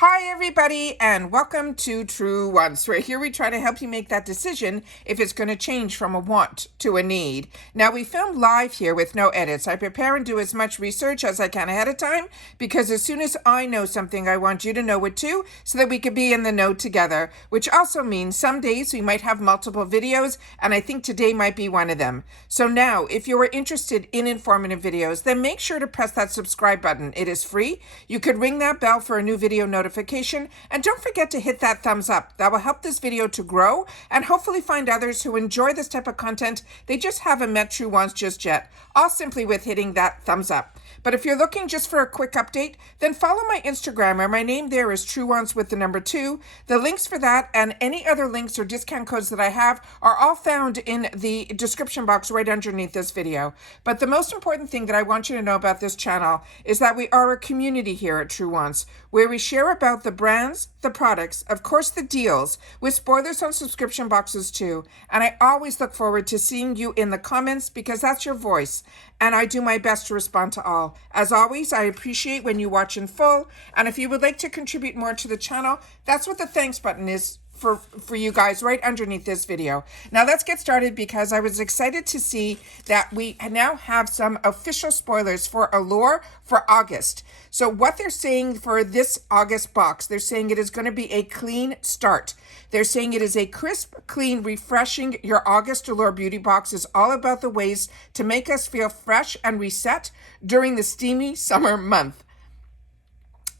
Hi everybody and welcome to True Wants, where here we try to help you make that decision if it's going to change from a want to a need. Now we film live here with no edits. I prepare and do as much research as I can ahead of time because as soon as I know something I want you to know it too, so that we could be in the know together, which also means some days we might have multiple videos and I think today might be one of them. So now if you are interested in informative videos, then make sure to press that subscribe button. It is free. You could ring that bell for a new video notification. And don't forget to hit that thumbs up. That will help this video to grow and hopefully find others who enjoy this type of content. They just haven't met True Wants just yet, all simply with hitting that thumbs up. But if you're looking just for a quick update, then follow my Instagram, where my name there is True Wants with the number 2. The links for that and any other links or discount codes that I have are all found in the description box right underneath this video. But the most important thing that I want you to know about this channel is that we are a community here at True Wants, where we share about the brands, the products, of course the deals, with spoilers on subscription boxes too. And I always look forward to seeing you in the comments because that's your voice. And I do my best to respond to all. As always, I appreciate when you watch in full. And if you would like to contribute more to the channel, that's what the thanks button is for you guys right underneath this video. Now let's get started because I was excited to see that we now have some official spoilers for Allure for August. So what they're saying for this August box, they're saying it is going to be a clean start. They're saying it is a crisp, clean, refreshing. Your August Allure Beauty Box is all about the ways to make us feel fresh and reset during the steamy summer month.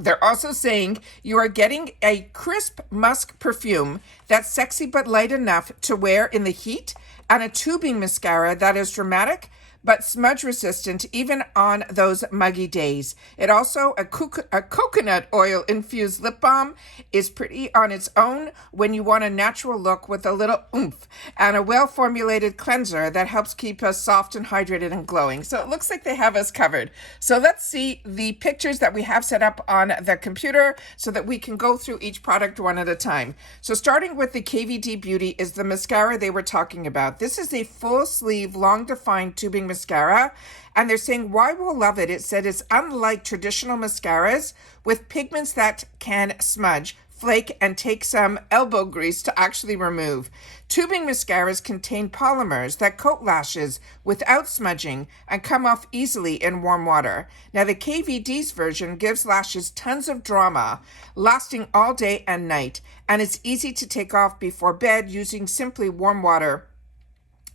They're also saying you are getting a crisp musk perfume that's sexy but light enough to wear in the heat, and a tubing mascara that is dramatic but smudge resistant even on those muggy days. It also, a coconut oil infused lip balm is pretty on its own when you want a natural look with a little oomph, and a well-formulated cleanser that helps keep us soft and hydrated and glowing. So it looks like they have us covered. So let's see the pictures that we have set up on the computer so that we can go through each product one at a time. So starting with the KVD Beauty is the mascara they were talking about. This is a full sleeve, long defined tubing mascara, and they're saying why we'll love it. It said it's unlike traditional mascaras with pigments that can smudge, flake, and take some elbow grease to actually remove. Tubing mascaras contain polymers that coat lashes without smudging and come off easily in warm water. Now the KVD's version gives lashes tons of drama, lasting all day and night, and it's easy to take off before bed using simply warm water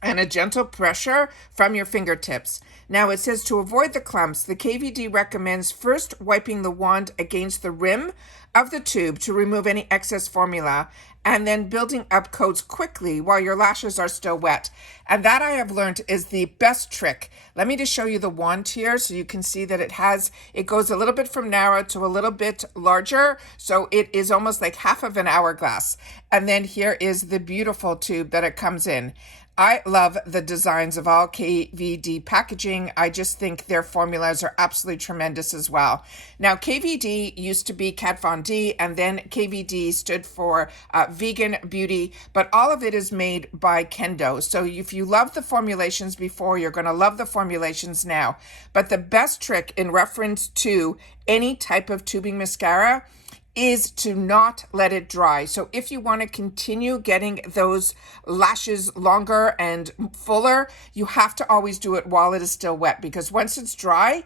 and a gentle pressure from your fingertips. Now it says to avoid the clumps, the KVD recommends first wiping the wand against the rim of the tube to remove any excess formula, and then building up coats quickly while your lashes are still wet. And that I have learned is the best trick. Let me just show you the wand here so you can see that it goes a little bit from narrow to a little bit larger. So it is almost like half of an hourglass. And then here is the beautiful tube that it comes in. I love the designs of all KVD packaging. I just think their formulas are absolutely tremendous as well. Now, KVD used to be Kat Von D, and then KVD stood for Vegan Beauty, but all of it is made by Kendo. So if you love the formulations before, you're going to love the formulations now. But the best trick in reference to any type of tubing mascara is to not let it dry. So if you want to continue getting those lashes longer and fuller, you have to always do it while it is still wet, because once it's dry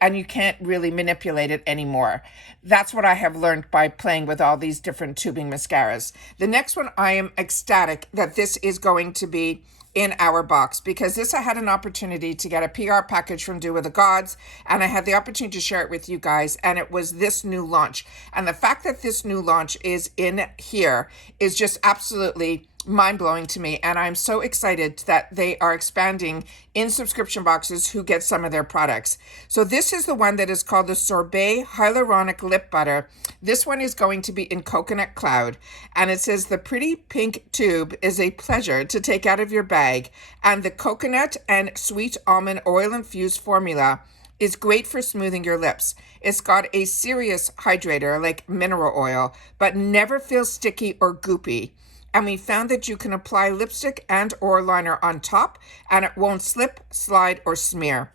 and you can't really manipulate it anymore. That's what I have learned by playing with all these different tubing mascaras. The next one, I am ecstatic that this is going to be in our box, because this I had an opportunity to get a PR package from Do With the Gods, and I had the opportunity to share it with you guys, and it was this new launch. And the fact that this new launch is in here is just absolutely mind-blowing to me, and I'm so excited that they are expanding in subscription boxes who get some of their products. So this is the one that is called the Sorbet Hyaluronic Lip Butter. This one is going to be in Coconut Cloud, and it says the pretty pink tube is a pleasure to take out of your bag, and the coconut and sweet almond oil infused formula is great for smoothing your lips. It's got a serious hydrator like mineral oil, but never feels sticky or goopy. And we found that you can apply lipstick and or liner on top, and it won't slip, slide, or smear.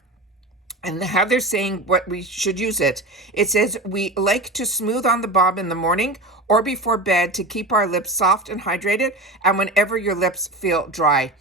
and how they're saying what we should use it. It says we like to smooth on the balm in the morning or before bed to keep our lips soft and hydrated, and whenever your lips feel dry.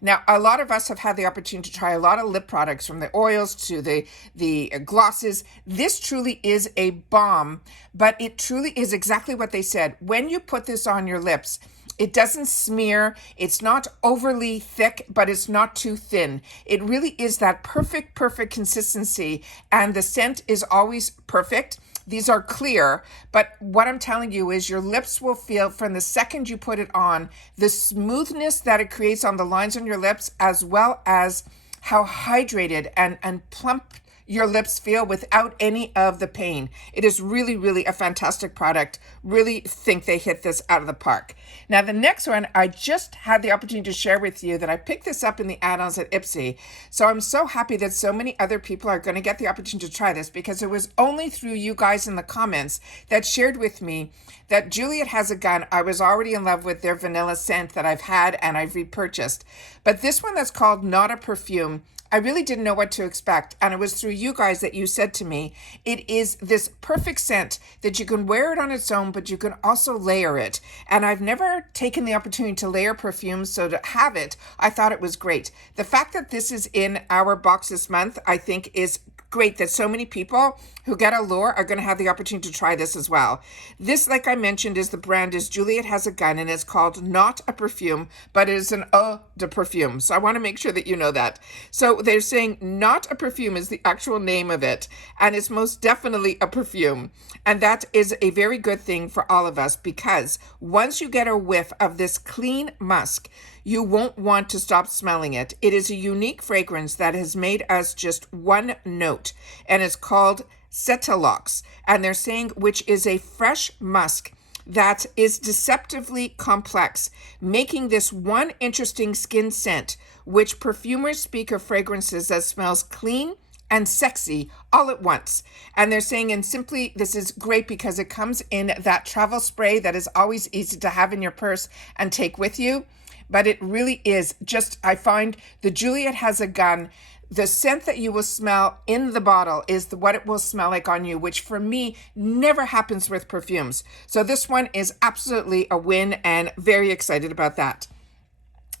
Now, a lot of us have had the opportunity to try a lot of lip products, from the oils to the glosses. This truly is a balm, but it truly is exactly what they said. When you put this on your lips, it doesn't smear. It's not overly thick, but it's not too thin. It really is that perfect consistency, and the scent is always perfect. These are clear, but what I'm telling you is your lips will feel, from the second you put it on, the smoothness that it creates on the lines on your lips, as well as how hydrated and plump your lips feel without any of the pain. It is really a fantastic product. Really think they hit this out of the park. Now, the next one, I just had the opportunity to share with you that I picked this up in the add-ons at Ipsy. So I'm so happy that so many other people are going to get the opportunity to try this, because it was only through you guys in the comments that shared with me that Juliet Has a Gun. I was already in love with their vanilla scent that I've had and I've repurchased. But this one that's called Not a Perfume, I really didn't know what to expect, and it was through you guys that you said to me, it is this perfect scent that you can wear it on its own, but you can also layer it. And I've never taken the opportunity to layer perfumes, so to have it, I thought it was great. The fact that this is in our box this month, I think is great, that so many people who get Allure are going to have the opportunity to try this as well. This, like I mentioned, is the brand is Juliet Has a Gun, and it's called Not a Perfume, but it is an Eau de Perfume. So I want to make sure that you know that. So they're saying Not a Perfume is the actual name of it, and it's most definitely a perfume. And that is a very good thing for all of us, because once you get a whiff of this clean musk, you won't want to stop smelling it. It is a unique fragrance that has made us just one note, and it's called Cetilox. And they're saying which is a fresh musk that is deceptively complex, making this one interesting skin scent, which perfumers speak of fragrances that smells clean and sexy all at once. And they're saying, and simply, this is great because it comes in that travel spray that is always easy to have in your purse and take with you. But it really is just, I find the Juliet Has a Gun, the scent that you will smell in the bottle is what it will smell like on you, which for me never happens with perfumes. So this one is absolutely a win, and very excited about that.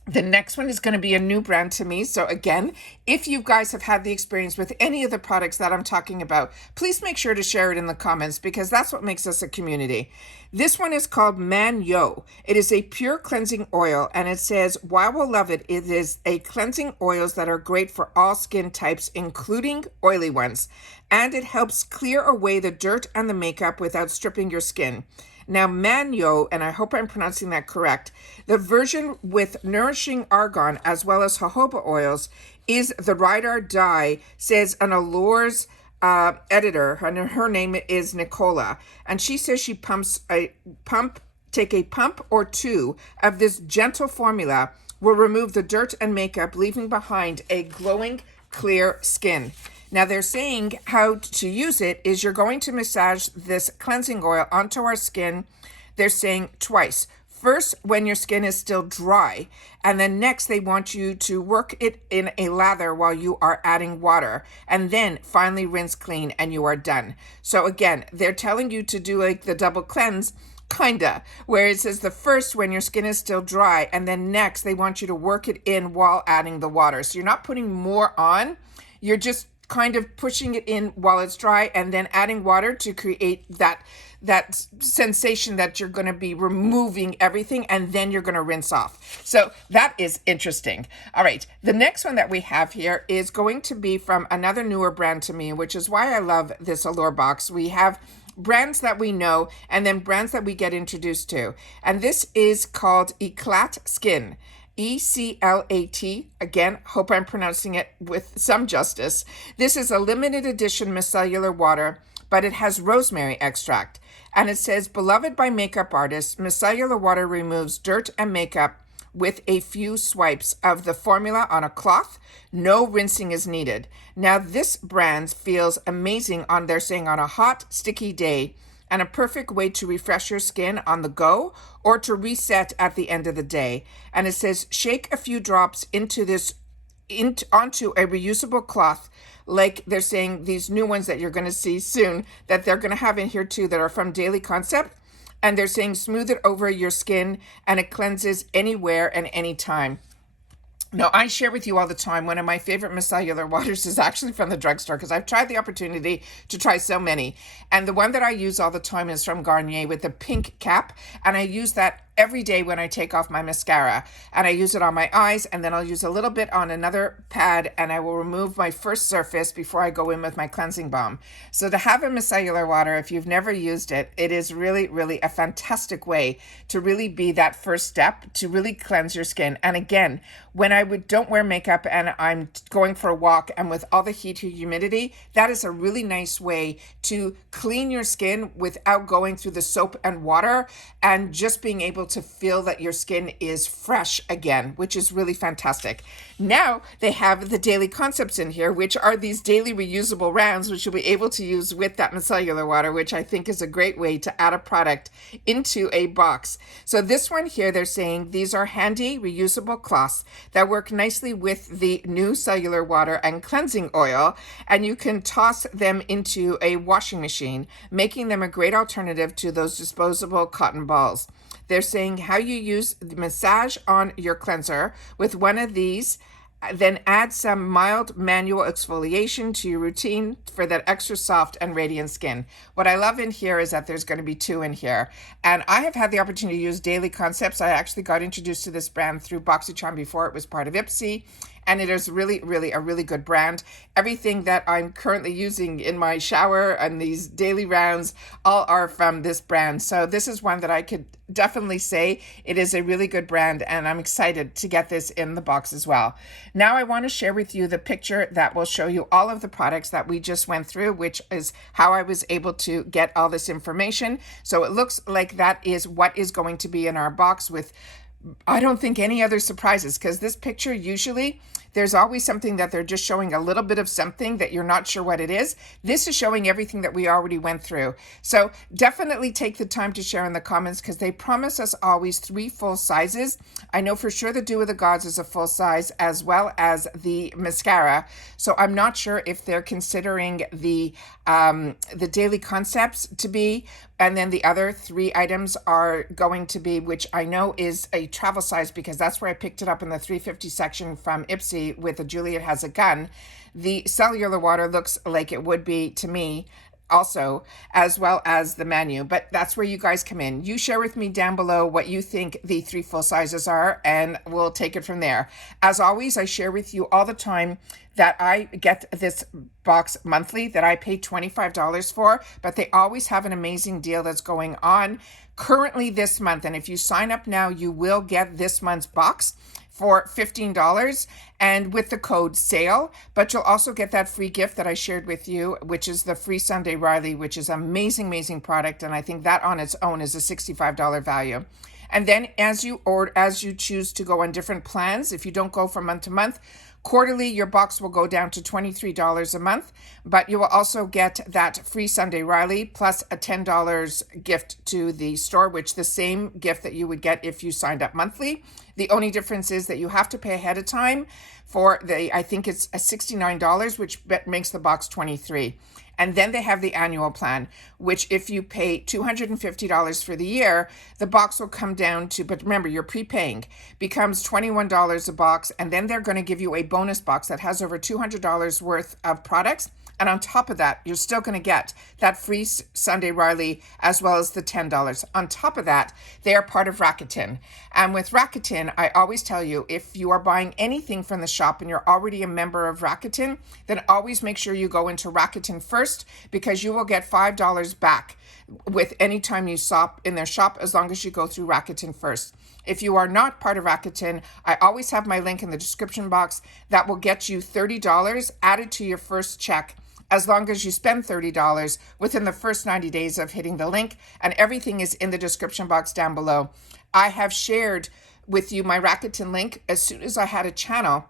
The next one is going to be a new brand to me. So again, if you guys have had the experience with any of the products that I'm talking about, please make sure to share it in the comments, because that's what makes us a community. This one is called Man Yo. It is a pure cleansing oil, and it says, why we'll love it, it is a cleansing oils that are great for all skin types, including oily ones. And it helps clear away the dirt and the makeup without stripping your skin. Now, Manyo, and I hope I'm pronouncing that correct, the version with nourishing argan as well as jojoba oils is the ride or die, says an Allure's editor, and her name is Nicola. And she says she take a pump or two of this gentle formula will remove the dirt and makeup, leaving behind a glowing, clear skin. Now, they're saying how to use it is you're going to massage this cleansing oil onto our skin. They're saying twice. First, when your skin is still dry, and then next they want you to work it in a lather while you are adding water, and then finally rinse clean and you are done. So again, they're telling you to do like the double cleanse, kinda, where it says the first when your skin is still dry, and then next they want you to work it in while adding the water. So you're not putting more on, you're just kind of pushing it in while it's dry and then adding water to create that sensation that you're going to be removing everything, and then you're going to rinse off. So that is interesting. All right, the next one that we have here is going to be from another newer brand to me, which is why I love this Allure box. We have brands that we know and then brands that we get introduced to, and this is called Eclat Skin. ECLAT, again, hope I'm pronouncing it with some justice. This is a limited edition micellar water, but it has rosemary extract. And it says, beloved by makeup artists, micellar water removes dirt and makeup with a few swipes of the formula on a cloth. No rinsing is needed. Now, this brand feels amazing on, they're saying, on a hot, sticky day, and a perfect way to refresh your skin on the go or to reset at the end of the day. And it says, shake a few drops into this onto a reusable cloth, like they're saying these new ones that you're going to see soon, that they're going to have in here too, that are from Daily Concept. And they're saying smooth it over your skin and it cleanses anywhere and anytime. Now, I share with you all the time, one of my favorite micellar waters is actually from the drugstore, because I've tried the opportunity to try so many. And the one that I use all the time is from Garnier with the pink cap. And I use that every day when I take off my mascara. And I use it on my eyes, and then I'll use a little bit on another pad, and I will remove my first surface before I go in with my cleansing balm. So to have a micellar water, if you've never used it, it is really, really a fantastic way to really be that first step to really cleanse your skin. And again, when I don't wear makeup and I'm going for a walk, and with all the heat or humidity, that is a really nice way to clean your skin without going through the soap and water, and just being able to feel that your skin is fresh again, which is really fantastic. Now they have the Daily Concepts in here, which are these daily reusable rounds, which you'll be able to use with that micellar water, which I think is a great way to add a product into a box. So this one here, they're saying these are handy reusable cloths that work nicely with the new cellular water and cleansing oil, and you can toss them into a washing machine, making them a great alternative to those disposable cotton balls. They're saying how you use the massage on your cleanser with one of these, then add some mild manual exfoliation to your routine for that extra soft and radiant skin. What I love in here is that there's going to be two in here. And I have had the opportunity to use Daily Concepts. I actually got introduced to this brand through BoxyCharm before it was part of Ipsy. And it is really, really a really good brand. Everything that I'm currently using in my shower and these daily rounds all are from this brand. So this is one that I could definitely say it is a really good brand, and I'm excited to get this in the box as well. Now I want to share with you the picture that will show you all of the products that we just went through, which is how I was able to get all this information. So it looks like that is what is going to be in our box, with I don't think any other surprises, because this picture usually there's always something that they're just showing a little bit of something that you're not sure what it is. This is showing everything that we already went through. So definitely take the time to share in the comments, because they promise us always 3 full sizes. I know for sure the Dew of the Gods is a full size, as well as the mascara. So I'm not sure if they're considering the Daily Concepts to be, and then the other 3 items are going to be, which I know is a travel size, because that's where I picked it up in the 350 section from Ipsy with the Juliet Has a Gun. The cellular water looks like it would be to me also, as well as the menu, but that's where you guys come in. You share with me down below what you think the 3 full sizes are, and we'll take it from there. As always, I share with you all the time that I get this box monthly that I pay $25 for, but they always have an amazing deal that's going on currently this month. And if you sign up now, you will get this month's box for $15 and with the code SALE, but you'll also get that free gift that I shared with you, which is the free Sunday Riley, which is an amazing, amazing product. And I think that on its own is a $65 value. And then as you choose to go on different plans, if you don't go from month to month, quarterly, your box will go down to $23 a month, but you will also get that free Sunday Riley plus a $10 gift to the store, which the same gift that you would get if you signed up monthly. The only difference is that you have to pay ahead of time for I think it's a $69, which makes the box $23. And then they have the annual plan, which if you pay $250 for the year, the box will come down to, but remember, you're prepaying, becomes $21 a box. And then they're going to give you a bonus box that has over $200 worth of products. And on top of that, you're still going to get that free Sunday Riley as well as the $10. On top of that, they are part of Rakuten. And with Rakuten, I always tell you, if you are buying anything from the shop and you're already a member of Rakuten, then always make sure you go into Rakuten first, because you will get $5 back with any time you shop in their shop, as long as you go through Rakuten first. If you are not part of Rakuten, I always have my link in the description box that will get you $30 added to your first check, as long as you spend $30 within the first 90 days of hitting the link, and everything is in the description box down below. I have shared with you my Rakuten link as soon as I had a channel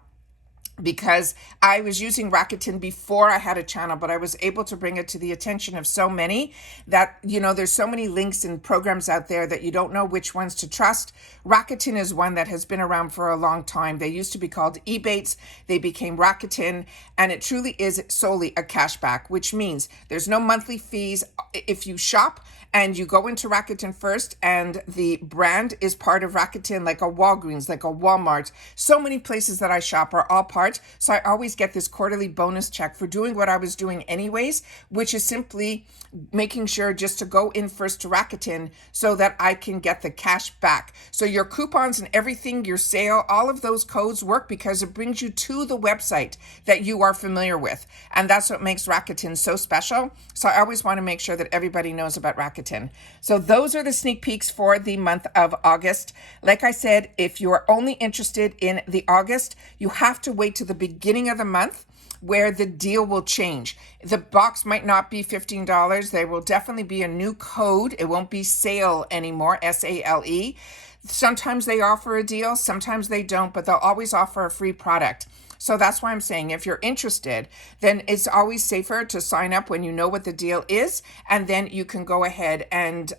because I was using Rakuten before I had a channel, but I was able to bring it to the attention of so many that, there's so many links and programs out there that you don't know which ones to trust. Rakuten is one that has been around for a long time. They used to be called Ebates. They became Rakuten, and it truly is solely a cashback, which means there's no monthly fees if you shop and you go into Rakuten first, and the brand is part of Rakuten, like a Walgreens, like a Walmart. So many places that I shop are all part. So I always get this quarterly bonus check for doing what I was doing anyways, which is simply making sure just to go in first to Rakuten so that I can get the cash back. So your coupons and everything, your sale, all of those codes work because it brings you to the website that you are familiar with. And that's what makes Rakuten so special. So I always want to make sure that everybody knows about Rakuten. So those are the sneak peeks for the month of August. Like I said, if you're only interested in the August, you have to wait to the beginning of the month where the deal will change. The box might not be $15. There will definitely be a new code. It won't be sale anymore, SALE. Sometimes they offer a deal, sometimes they don't, but they'll always offer a free product. So that's why I'm saying if you're interested, then it's always safer to sign up when you know what the deal is, and then you can go ahead and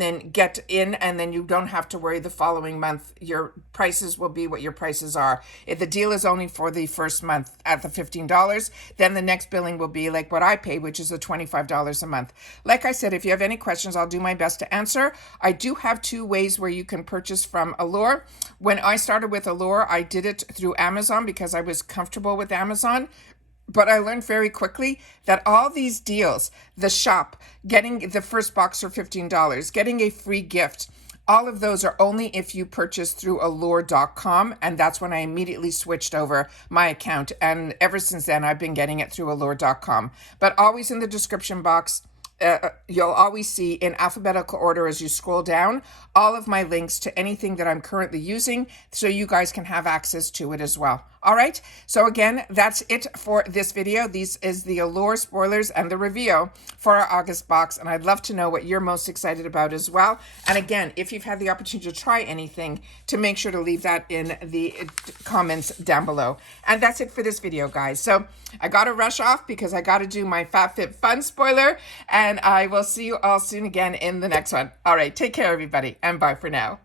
then get in, and then you don't have to worry the following month. Your prices will be what your prices are. If the deal is only for the first month at the $15, then the next billing will be like what I pay, which is the $25 a month. Like I said, if you have any questions, I'll do my best to answer. I do have 2 ways where you can purchase from Allure. When I started with Allure, I did it through Amazon because I was comfortable with Amazon. But I learned very quickly that all these deals, the shop, getting the first box for $15, getting a free gift, all of those are only if you purchase through Allure.com. And that's when I immediately switched over my account. And ever since then, I've been getting it through Allure.com. But always in the description box, you'll always see in alphabetical order as you scroll down all of my links to anything that I'm currently using so you guys can have access to it as well. All right, so again, that's it for this video. This is the Allure spoilers and the review for our August box, and I'd love to know what you're most excited about as well. And again, if you've had the opportunity to try anything, to make sure to leave that in the comments down below. And that's it for this video, guys. So I got to rush off because I got to do my FabFitFun spoiler, and I will see you all soon again in the next one. All right, take care, everybody, and bye for now.